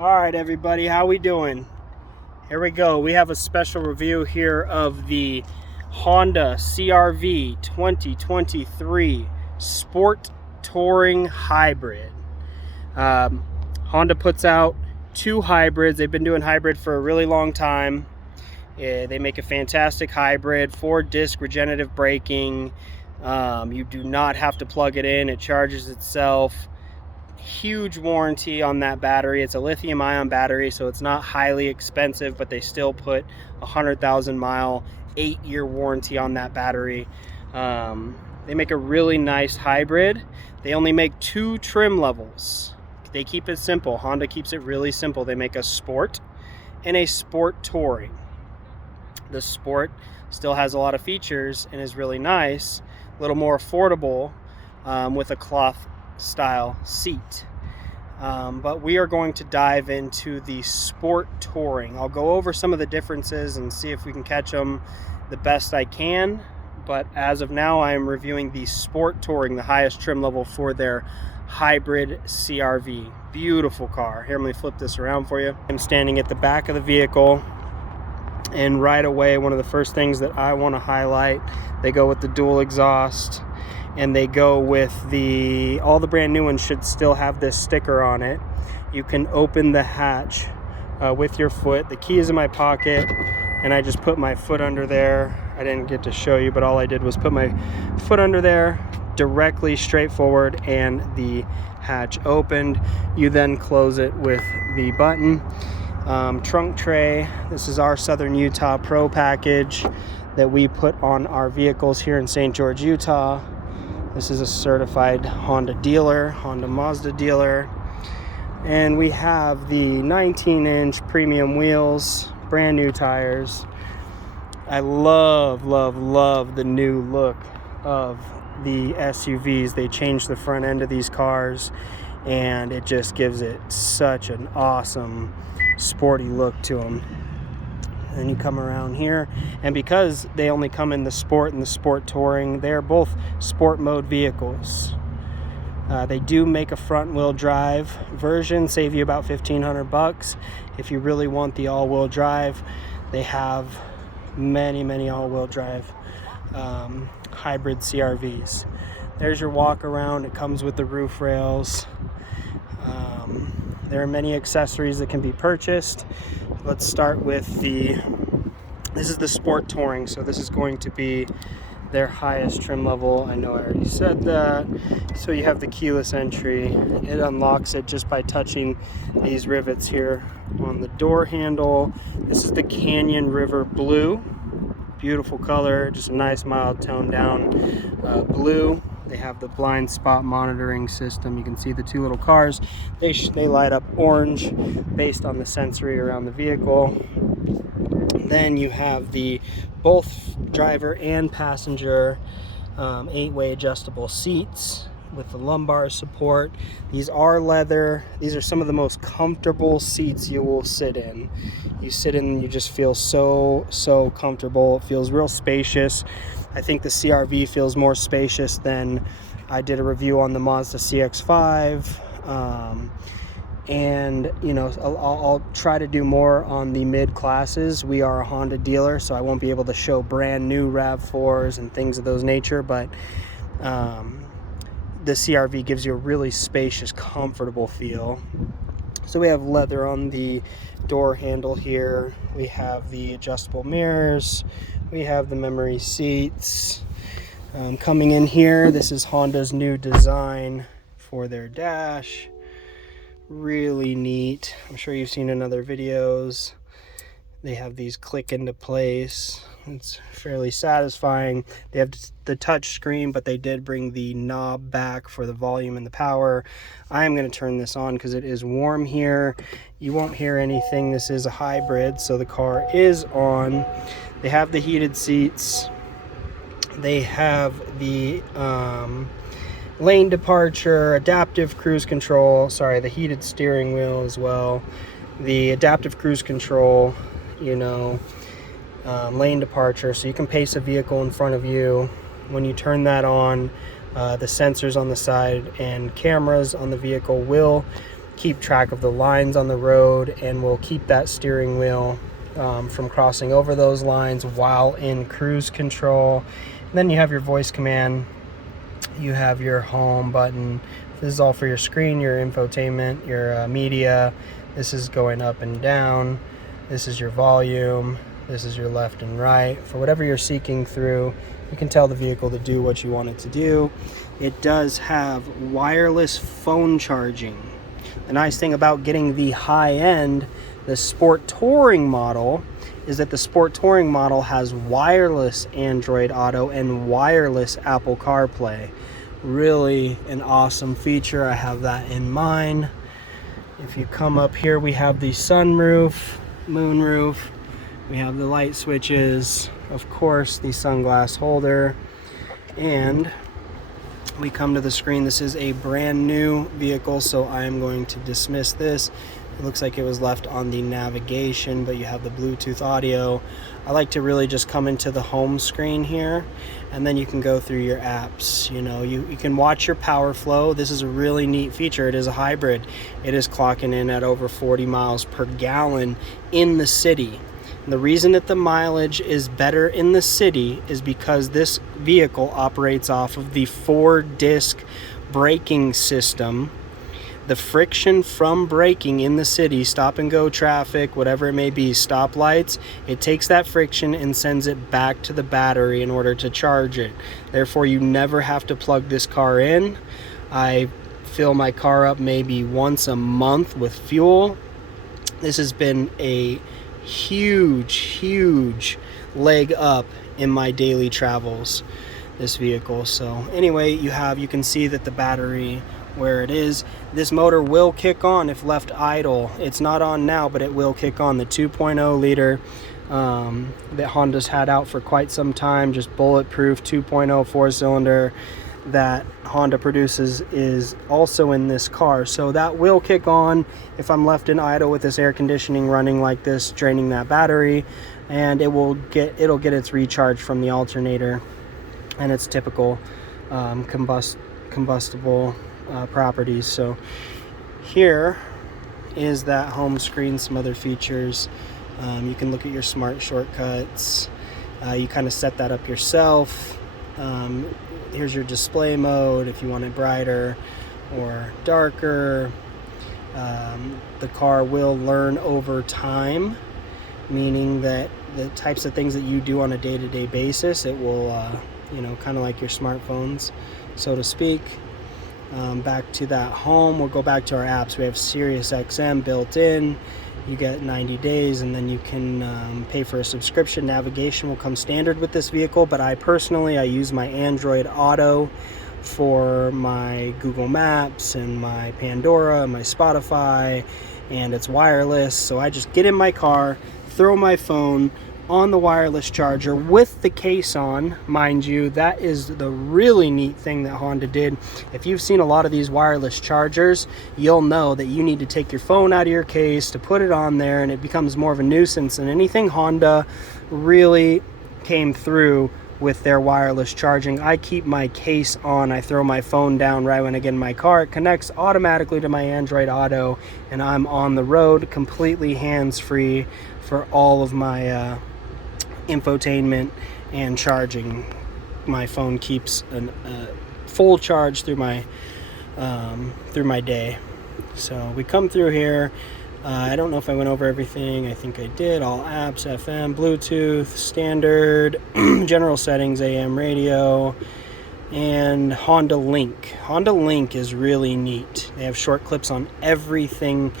All right, everybody, how we doing? Here we go. We have a special review here of the Honda CR-V 2023 Sport Touring Hybrid. Honda puts out two hybrids. They've been doing hybrid for a really long time. They make a fantastic hybrid, 4-disc regenerative braking. You do not have to plug it in. It charges itself. Huge warranty on that battery. It's a lithium ion battery, so it's not highly expensive, but they still put 100,000 mile 8-year warranty on that battery. They make a really nice hybrid. They only make 2 trim levels. They keep it simple. Honda keeps it really simple. They make a Sport and a Sport Touring. The Sport still has a lot of features and is really nice, a little more affordable, with a cloth style seat. But we are going to dive into the Sport Touring. I'll go over some of the differences and see if we can catch them the best I can. But as of now, I am reviewing the Sport Touring, the highest trim level for their hybrid CR-V. Beautiful car. Here, let me flip this around for you. I'm standing at the back of the vehicle, and right away, one of the first things that I want to highlight, they go with the dual exhaust, and they go with all the brand new ones should still have this sticker on it. You can open the hatch with your foot. The key is in my pocket, and I just put my foot under there. I didn't get to show you, but all I did was put my foot under there, directly straightforward, and the hatch opened. You then close it with the button. Trunk tray. This is our Southern Utah Pro package that we put on our vehicles here in St. George, Utah. This is a certified Honda dealer, Honda Mazda dealer. And we have the 19-inch premium wheels, brand new tires. I love the new look of the SUVs. They changed the front end of these cars, and it just gives it such an awesome sporty look to them. And you come around here, and because they only come in the Sport and the Sport Touring, they're both sport mode vehicles. They do make a front wheel drive version, save you about $1,500 if you really want the all-wheel drive. They have many all-wheel drive hybrid CR-Vs. There's your walk around. It comes with the roof rails. There are many accessories that can be purchased. Let's start with this is the Sport Touring, so this is going to be their highest trim level. I know I already said that. So you have the keyless entry. It unlocks it just by touching these rivets here on the door handle. This is the Canyon River Blue. Beautiful color, just a nice mild toned down blue. They have the blind spot monitoring system. You can see the 2 little cars. They light up orange based on the sensory around the vehicle. Then you have the both driver and passenger 8-way adjustable seats with the lumbar support. These are leather. These are some of the most comfortable seats you will sit in. You sit in and you just feel so comfortable. It feels real spacious. I think the CR-V feels more spacious than I did a review on the Mazda CX-5. And you know, I'll try to do more on the mid classes. We are a Honda dealer, so I won't be able to show brand new RAV4s and things of those nature, but the CR-V gives you a really spacious, comfortable feel. So we have leather on the door handle here. We have the adjustable mirrors. We have the memory seats. Coming in here, this is Honda's new design for their dash. Really neat. I'm sure you've seen in other videos. They have these click into place. It's fairly satisfying. They have the touch screen, but they did bring the knob back for the volume and the power. I'm going to turn this on because it is warm here. You won't hear anything. This is a hybrid, so the car is on. They have the heated seats. They have the lane departure, adaptive cruise control, the heated steering wheel as well, the adaptive cruise control, lane departure, so you can pace a vehicle in front of you. When you turn that on, the sensors on the side and cameras on the vehicle will keep track of the lines on the road and will keep that steering wheel from crossing over those lines while in cruise control. And then you have your voice command, you have your home button. This is all for your screen, your infotainment, your media. This is going up and down. This is your volume. This is your left and right. For whatever you're seeking through, you can tell the vehicle to do what you want it to do. It does have wireless phone charging. The nice thing about getting the high end, the Sport Touring model, is that the Sport Touring model has wireless Android Auto and wireless Apple CarPlay. Really an awesome feature. I have that in mine. If you come up here, we have the sunroof, moonroof, we have the light switches, of course the sunglass holder, and we come to the screen. This is a brand new vehicle, so I am going to dismiss this. It looks like it was left on the navigation, but you have the Bluetooth audio. I like to really just come into the home screen here, and then you can go through your apps. You know, you can watch your power flow. This is a really neat feature. It is a hybrid. It is clocking in at over 40 miles per gallon in the city. And the reason that the mileage is better in the city is because this vehicle operates off of the 4-disc braking system. The friction from braking in the city, stop and go traffic, whatever it may be, stoplights, it takes that friction and sends it back to the battery in order to charge it. Therefore, you never have to plug this car in. I fill my car up maybe once a month with fuel. This has been a huge leg up in my daily travels, this vehicle. So anyway, you can see that the battery where it is. This motor will kick on if left idle. It's not on now, but it will kick on. The 2.0 liter that Honda's had out for quite some time, just bulletproof 2.0 4-cylinder that Honda produces, is also in this car. So that will kick on if I'm left in idle with this air conditioning running like this, draining that battery, and it'll get its recharge from the alternator and its typical combustible properties. So here is that home screen, some other features. You can look at your smart shortcuts. You kind of set that up yourself. Here's your display mode if you want it brighter or darker. The car will learn over time, meaning that the types of things that you do on a day-to-day basis, it will kind of like your smartphones, so to speak. Back to that home, we'll go back to our apps. We have SiriusXM built in. You get 90 days, and then you can pay for a subscription. Navigation will come standard with this vehicle, but I use my Android Auto for my Google Maps and my Pandora and my Spotify, and it's wireless. So I just get in my car, throw my phone on the wireless charger with the case on, mind you. That is the really neat thing that Honda did. If you've seen a lot of these wireless chargers, you'll know that you need to take your phone out of your case to put it on there, and it becomes more of a nuisance. And anything Honda really came through with their wireless charging. I keep my case on. I throw my phone down right when I get in my car. It connects automatically to my Android Auto, and I'm on the road completely hands-free for all of my infotainment and charging. My phone keeps a full charge through my day. So we come through here. I don't know if I went over everything. I think I did. All apps, FM, Bluetooth, standard, general settings, AM radio, and Honda Link. Honda Link is really neat. They have short clips on everything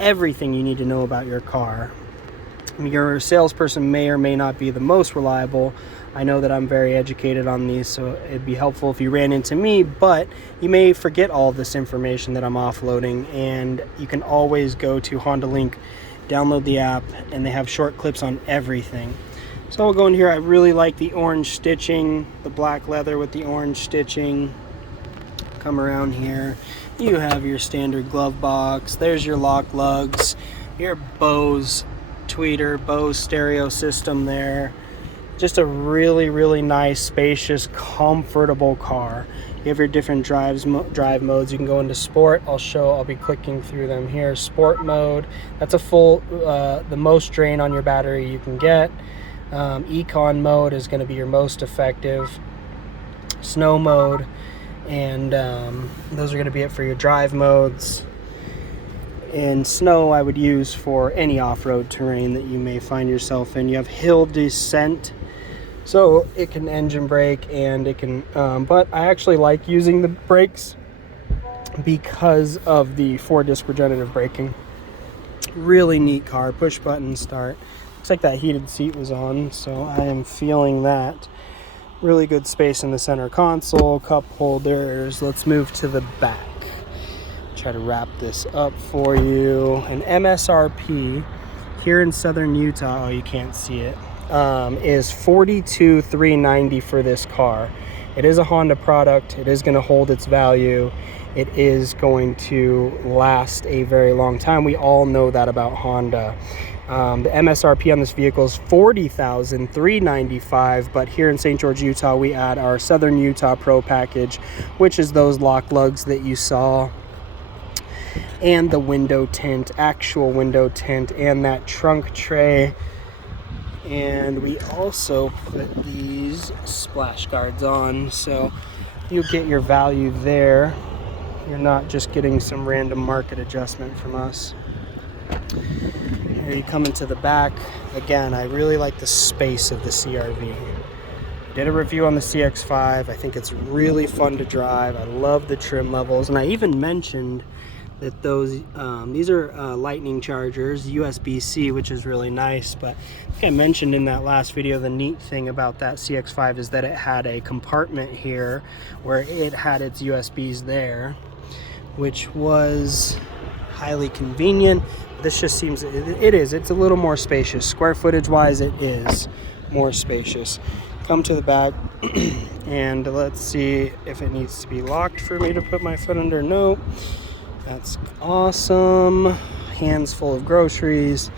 you need to know about your car. Your salesperson may or may not be the most reliable. I know that I'm very educated on these, so it'd be helpful if you ran into me, but you may forget all of this information that I'm offloading, and you can always go to Honda Link, download the app, and they have short clips on everything. So I'll go in here. I really like the orange stitching, the black leather with the orange stitching. Come around here. You have your standard glove box. There's your lock lugs, your Bose tweeter, Bose stereo system there. Just a really nice, spacious, comfortable car. You have your different drive modes. You can go into sport. I'll be clicking through them here. Sport mode, that's a full, the most drain on your battery you can get. Econ mode is going to be your most effective. Snow mode, and those are going to be it for your drive modes. And snow I would use for any off-road terrain that you may find yourself in. You have hill descent, so it can engine brake, and it can but I actually like using the brakes because of the 4-disc regenerative braking. Really neat car. Push button start. Looks like that heated seat was on, so I am feeling that. Really good space in the center console, cup holders. Let's move to the back. Try to wrap this up for you. An MSRP here in southern Utah, oh, you can't see it, is $42,390 for this car. It is a Honda product. It is going to hold its value. It is going to last a very long time. We all know that about Honda. The MSRP on this vehicle is $40,395, but here in St. George, Utah, we add our Southern Utah Pro package, which is those lock lugs that you saw, and the window tint, actual window tint, and that trunk tray. And we also put these splash guards on, so you get your value there. You're not just getting some random market adjustment from us. Here you come into the back. Again, I really like the space of the CR-V. Did a review on the CX-5. I think it's really fun to drive. I love the trim levels, and I even mentioned that these are lightning chargers, USB-C, which is really nice. But I think I mentioned in that last video, the neat thing about that CX-5 is that it had a compartment here where it had its USBs there, which was highly convenient. This just seems, it's a little more spacious. Square footage wise, it is more spacious. Come to the back and let's see if it needs to be locked for me to put my foot under. No, that's awesome. Hands full of groceries,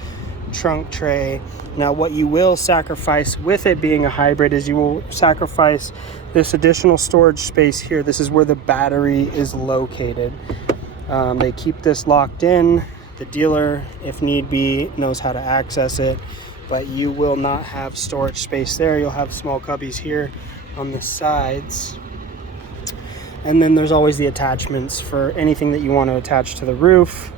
trunk tray. Now what you will sacrifice with it being a hybrid is you will sacrifice this additional storage space here. This is where the battery is located. They keep this locked in. The dealer, if need be, knows how to access it, but you will not have storage space there. You'll have small cubbies here on the sides. And then there's always the attachments for anything that you want to attach to the roof,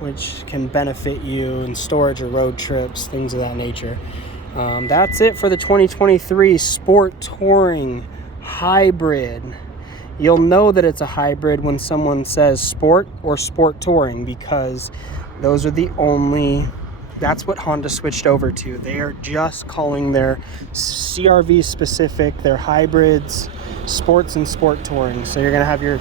which can benefit you in storage or road trips, things of that nature. That's it for the 2023 Sport Touring Hybrid. You'll know that it's a hybrid when someone says sport or sport touring, because those are that's what Honda switched over to. They are just calling their CR-V specific, their hybrids, sports and sport touring. So you're gonna have your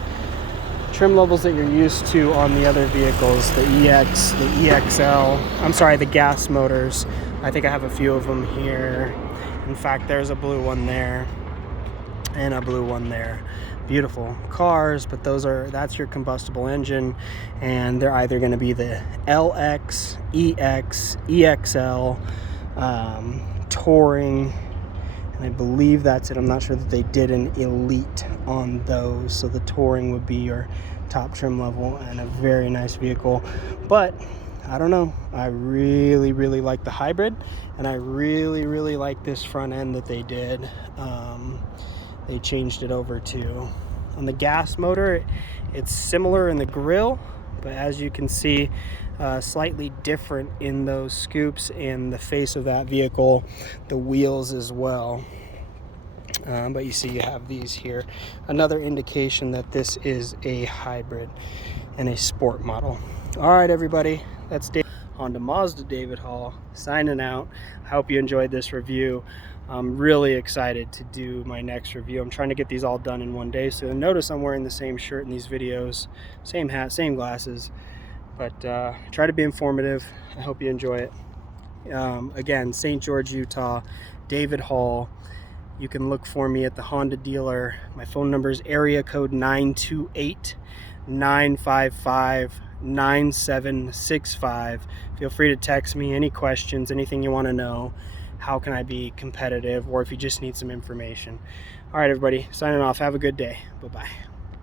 trim levels that you're used to on the other vehicles, the EX, the EXL, the gas motors. I think I have a few of them here. In fact, there's a blue one there and a blue one there. Beautiful cars, but that's your combustible engine, and they're either going to be the LX, EX, EXL, Touring, and I believe that's it. I'm not sure that they did an Elite on those, so the Touring would be your top trim level and a very nice vehicle. But I don't know, I really like the hybrid, and I really like this front end that they did. They changed it over to, on the gas motor, it's similar in the grille, but as you can see, slightly different in those scoops and the face of that vehicle, the wheels as well. But you see you have these here. Another indication that this is a hybrid and a sport model. All right, everybody, that's Honda Mazda David Hall signing out. I hope you enjoyed this review. I'm really excited to do my next review. I'm trying to get these all done in one day. So notice I'm wearing the same shirt in these videos, same hat, same glasses, but try to be informative. I hope you enjoy it. Again, St. George, Utah, David Hall. You can look for me at the Honda dealer. My phone number is area code 928-955-9765. Feel free to text me any questions, anything you want to know. how can I be competitive, or if you just need some information. All right, everybody, signing off. Have a good day. Bye-bye.